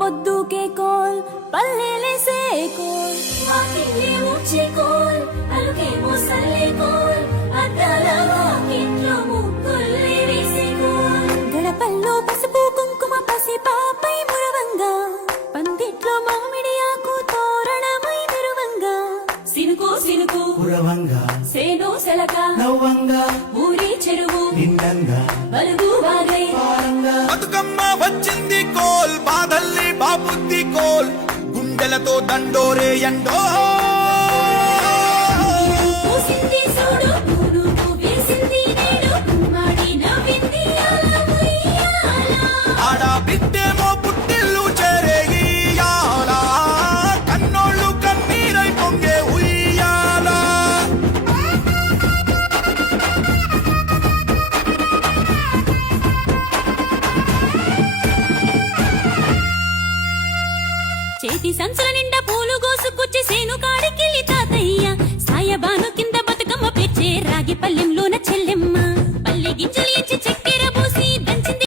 పొద్దుకే coal పల్లెలేసే coal వాకిలి ఊడ్చే coal అలుకేమో Salle coal అద్దాల వాకిట్లో ముగ్గుల్ని వేసే కోల్ గడపల్లో పసుపు కుంకుమ పసి పాపై మురవంగా పందిట్లో మామిడి ఆకు తోరణమై మెరువంగా సినుకు సినుకు పురవంగా సేను సెలక నవ్వంగా ఊరి చెరువు నిండంగా బలుగు వాగై బతుకమ్మ వచ్చింది కోల్ బాధల్లి బాబుద్ది కోల్ గుండెలతో దండోరే ఎండో పూసింది చూడు పూలు వేసింది నేడు కుమ్మాడి నవ్వింది అలా ఉయ్యాల. ఆడ బిడ్డేమో పుట్టిల్లు చేరేయాల కన్నోళ్ళు కన్నీరై పొంగే ఉయ్యాల చేతి సంచుల నిండా పూలు గోసుకొచ్చి సేను కాడికెళ్ళి తాతయ్య సాయబాను కింద బతుకమ్మ పెచ్చే రాగి పల్లెంలోన చెల్లెమ్మ పల్లె గింజలు ఎంచి